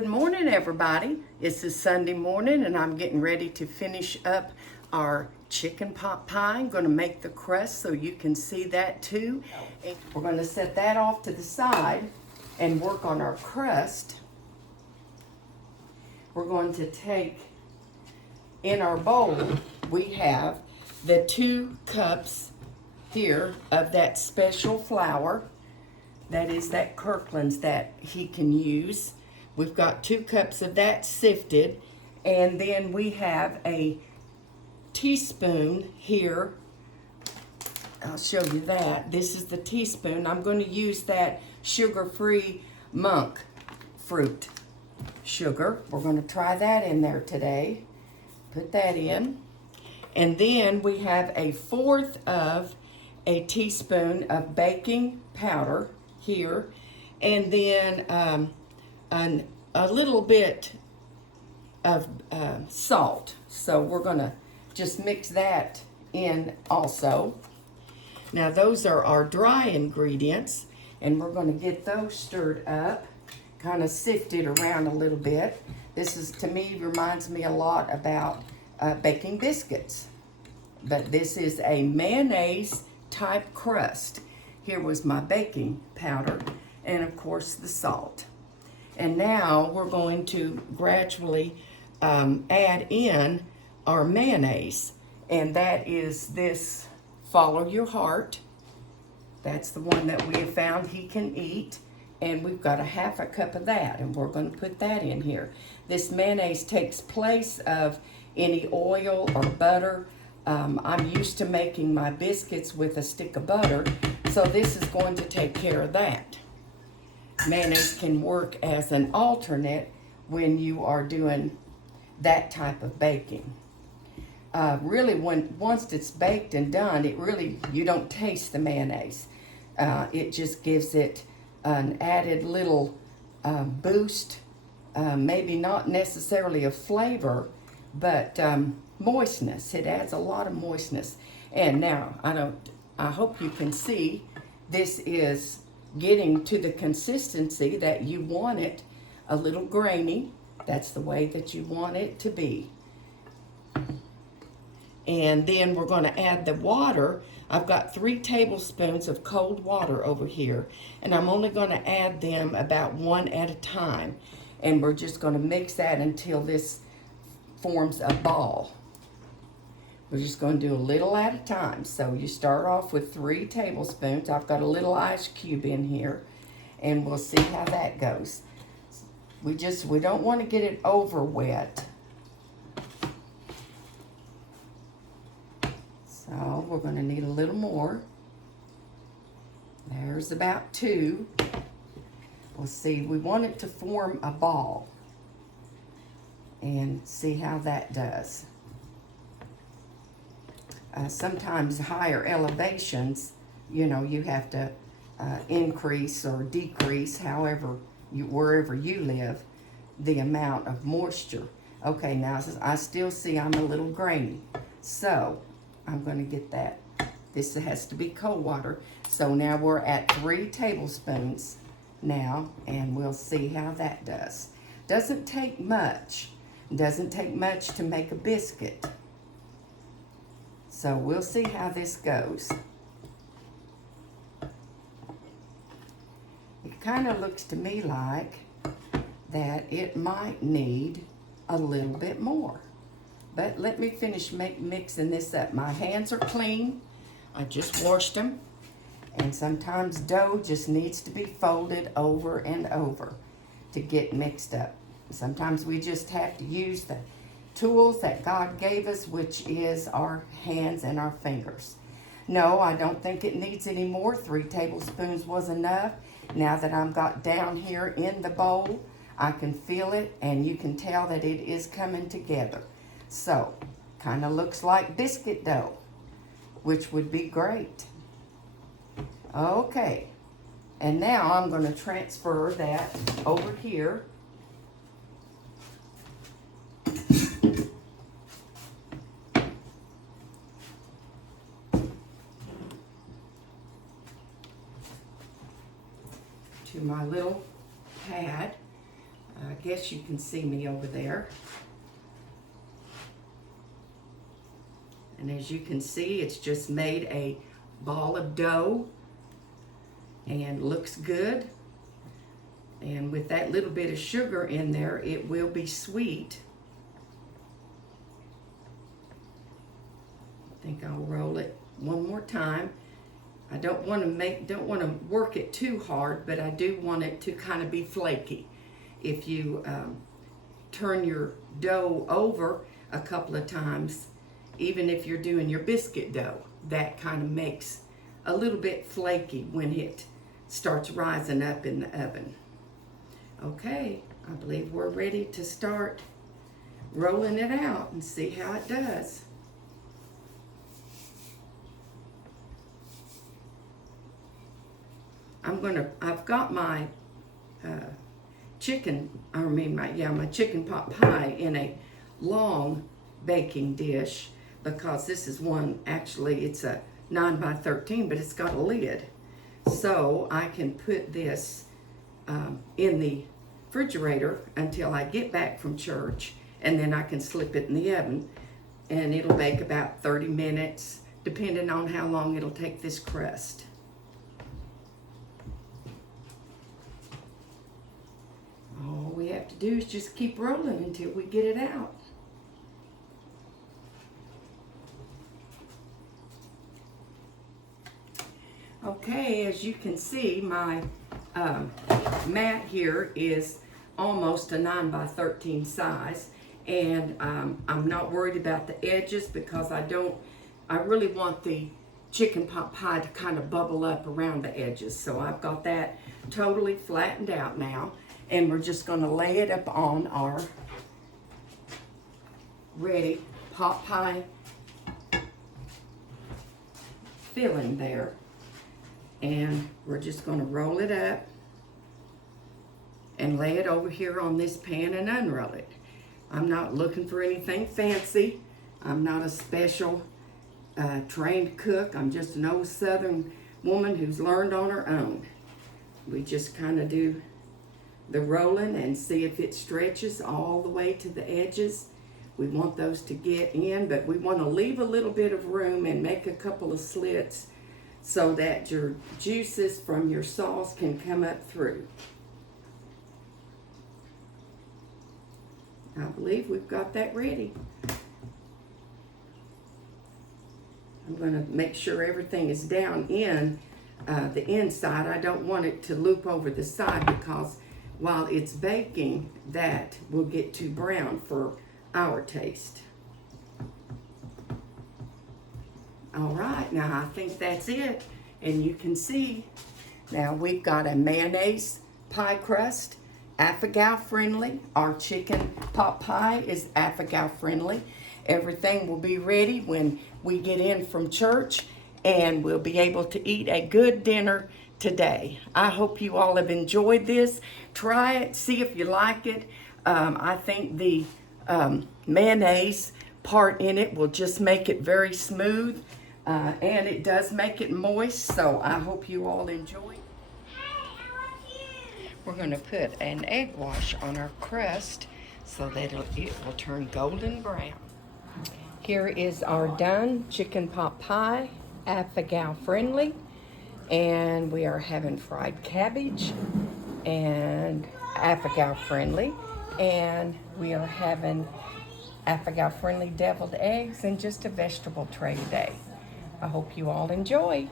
Good morning, everybody. It's a Sunday morning, and I'm getting ready to finish up our chicken pot pie. I'm going to make the crust so you can see that too. And we're going to set that off to the side and work on our crust. We're going to take, in our bowl, we have the 2 cups here of that special flour. That is that Kirkland's that he can use. We've got 2 cups of that sifted, and then we have a teaspoon here. I'll show you that. This is the teaspoon. I'm going to use that sugar-free monk fruit sugar. We're going to try that in there today. Put that in. And then we have 1/4 of a teaspoon of baking powder here, and then a little bit of salt. So we're gonna just mix that in also. Now those are our dry ingredients, and we're gonna get those stirred up, kind of sifted around a little bit. This is, to me, reminds me a lot about baking biscuits, but this is a mayonnaise type crust. Here was my baking powder, and of course the salt. And now we're going to gradually add in our mayonnaise, and that is this Follow Your Heart. That's the one that we have found he can eat, and we've got 1/2 cup of that, and we're going to put that in here. This mayonnaise takes place of any oil or butter. I'm used to making my biscuits with a stick of butter, so this is going to take care of that. Mayonnaise can work as an alternate when you are doing that type of baking. Really, once it's baked and done, you don't taste the mayonnaise. It just gives it an added little boost, maybe not necessarily a flavor, but moistness. It adds a lot of moistness. And now, I hope you can see, this is getting to the consistency that you want it, a little grainy. That's the way that you want it to be. And then we're going to add the water. I've got 3 tablespoons of cold water over here, and I'm only going to add them about 1 at a time. And we're just going to mix that until this forms a ball. We're just going to do a little at a time. So you start off with 3 tablespoons. I've got a little ice cube in here, and we'll see how that goes. We don't want to get it over wet. So we're going to need a little more. There's about 2. We'll see. We want it to form a ball, and see how that does. Sometimes higher elevations, you have to increase or decrease, wherever you live, the amount of moisture. Okay, now I still see I'm a little grainy, so I'm going to get that. This has to be cold water. So now we're at 3 tablespoons now, and we'll see how that does. Doesn't take much. Doesn't take much to make a biscuit. So we'll see how this goes. It kind of looks to me like that it might need a little bit more. But let me finish mixing this up. My hands are clean. I just washed them. And sometimes dough just needs to be folded over and over to get mixed up. Sometimes we just have to use the tools that God gave us, which is our hands and our fingers. No, I don't think it needs any more. 3 tablespoons was enough. Now that I've got down here in the bowl, I can feel it, and you can tell that it is coming together. So, kind of looks like biscuit dough, which would be great. Okay, and now I'm going to transfer that over here. To my little pad. I guess you can see me over there. And as you can see, it's just made a ball of dough and looks good. And with that little bit of sugar in there, it will be sweet. I think I'll roll it one more time. I don't want to work it too hard, but I do want it to kind of be flaky. If you turn your dough over a couple of times, even if you're doing your biscuit dough, that kind of makes a little bit flaky when it starts rising up in the oven. Okay, I believe we're ready to start rolling it out and see how it does. I've got my my chicken pot pie in a long baking dish, because this is one, actually it's a 9 by 13, but it's got a lid. So I can put this in the refrigerator until I get back from church, and then I can slip it in the oven, and it'll bake about 30 minutes, depending on how long it'll take this crust. All we have to do is just keep rolling until we get it out. Okay, as you can see, my mat here is almost a 9 by 13 size, and I'm not worried about the edges, because I really want the chicken pot pie to kind of bubble up around the edges. So I've got that totally flattened out now, and we're just going to lay it up on our ready pot pie filling there. And we're just going to roll it up and lay it over here on this pan and unroll it. I'm not looking for anything fancy. I'm not a special trained cook. I'm just an old Southern woman who's learned on her own. We just kind of do the rolling and see if it stretches all the way to the edges. We want those to get in, but we want to leave a little bit of room and make a couple of slits so that your juices from your sauce can come up through. I believe we've got that ready. I'm going to make sure everything is down in the inside. I don't want it to loop over the side, because while it's baking, that will get too brown for our taste. All right, now I think that's it. And you can see, now we've got a mayonnaise pie crust, Afghan friendly. Our chicken pot pie is Afghan friendly. Everything will be ready when we get in from church, and we'll be able to eat a good dinner today. I hope you all have enjoyed this. Try it, see if you like it. I think the mayonnaise part in it will just make it very smooth. And it does make it moist, so I hope you all enjoy. We're going to put an egg wash on our crust so that it will turn golden brown. Here is our done chicken pot pie, Afghan friendly, and we are having fried cabbage and Afghan friendly, and we are having Afghan friendly deviled eggs and just a vegetable tray today. I hope you all enjoy.